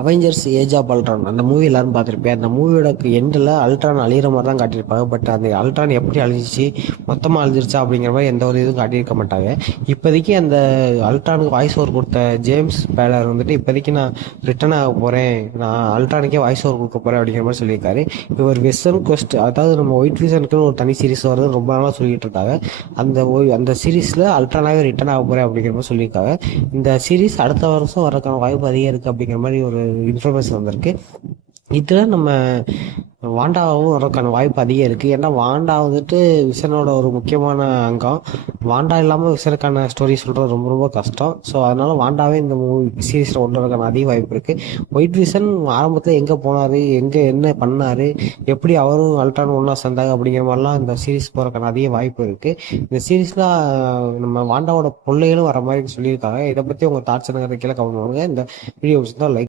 Avengers age of Ultron அந்த movie எல்லாரும் பார்த்துருப்பேன். அந்த மூவியோட எண்டில் அல்ட்ரான் அழியிற மாதிரி தான் காட்டியிருப்பாங்க. பட் அந்த அல்ட்ரான் எப்படி அழிஞ்சிச்சு, மொத்தமாக அழிஞ்சிருச்சா அப்படிங்கிற மாதிரி எந்த ஒரு இதுவும் காட்டியிருக்க மாட்டாங்க. இப்போதைக்கு அந்த அல்ட்ரானுக்கு வாய்ஸ் ஓவர் கொடுத்த ஜேம்ஸ் பேலர் வந்துட்டு இப்போதைக்கு நான் ரிட்டர்ன் ஆக போகிறேன், நான் அல்ட்ரானுக்கே வாய்ஸ் ஓவர் கொடுக்க போகிறேன் அப்படிங்கிற மாதிரி சொல்லியிருக்காரு. இப்போ ஒரு வெஸ்டர்ன் கொஸ்ட், அதாவது நம்ம ஒயிட் விசனுக்குன்னு ஒரு தனி சீரிஸ் வருது ரொம்ப நாளாக சொல்லிட்டு இருக்காங்க. அந்த சீரீஸில் அல்ட்ரானாவே ரிட்டர்ன் ஆக போகிறேன் அப்படிங்கிற மாதிரி சொல்லியிருக்காங்க. இந்த சீரீஸ் அடுத்த வருஷம் வரக்கான வாய்ப்பு அதிகம் இருக்குது அப்படிங்கிற மாதிரி ஒரு இன்ஃபர்மேஷன் வந்திருக்கு. இதில் நம்ம வாண்டாவும் வரக்கான வாய்ப்பு அதிகம் இருக்குது. ஏன்னா வாண்டா வந்துட்டு விசனோட ஒரு முக்கியமான அங்கம். வாண்டா இல்லாமல் விசனுக்கான ஸ்டோரி சொல்கிறது ரொம்ப ரொம்ப கஷ்டம். ஸோ அதனால வாண்டாவே இந்த சீரீஸில் கொண்டு வரக்கான அதிக வாய்ப்பு இருக்குது. ஒயிட் விசன் ஆரம்பத்தில் எங்கே போனார், எங்கே என்ன பண்ணார், எப்படி அவரும் அல்ட்ரான் ஒன்றா சேர்ந்தாங்க அப்படிங்கிற மாதிரிலாம் இந்த சீரீஸ் போகிறக்கான அதிக வாய்ப்பு இருக்குது. இந்த சீரீஸில் நம்ம வாண்டாவோட பிள்ளைகளும் வர மாதிரி சொல்லியிருக்காங்க. இதை பற்றி உங்கள் தாட்ஸ் என்னங்கிறத கீழே கமெண்ட் பண்ணுங்க. இந்த வீடியோ தான் லைக்